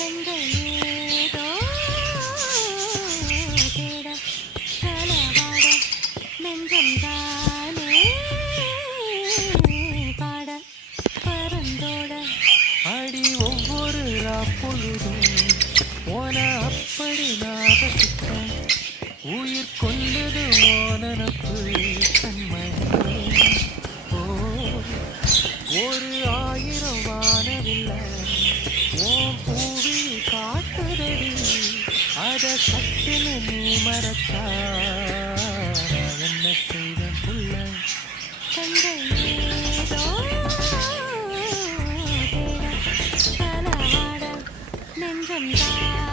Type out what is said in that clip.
கண்கள் ஏதோ தேட களவாட நெஞ்சம் தானே பாட பறந்தோட அடி ஒவ்வொரு பொழுதும் போன அப்படி ஞாபகம் உயிர் கொண்டது ஓனப்பு கண்மணி ஓ ஒரு 1000 வானவில்லை ஓ பூவில் காட்டுதடி அத சட்டுன்னு நீ மறச்சா என்ன செய்வேன் புள்ள கண்கள் ஏதோ தேட களவாட நெஞ்சம் தானே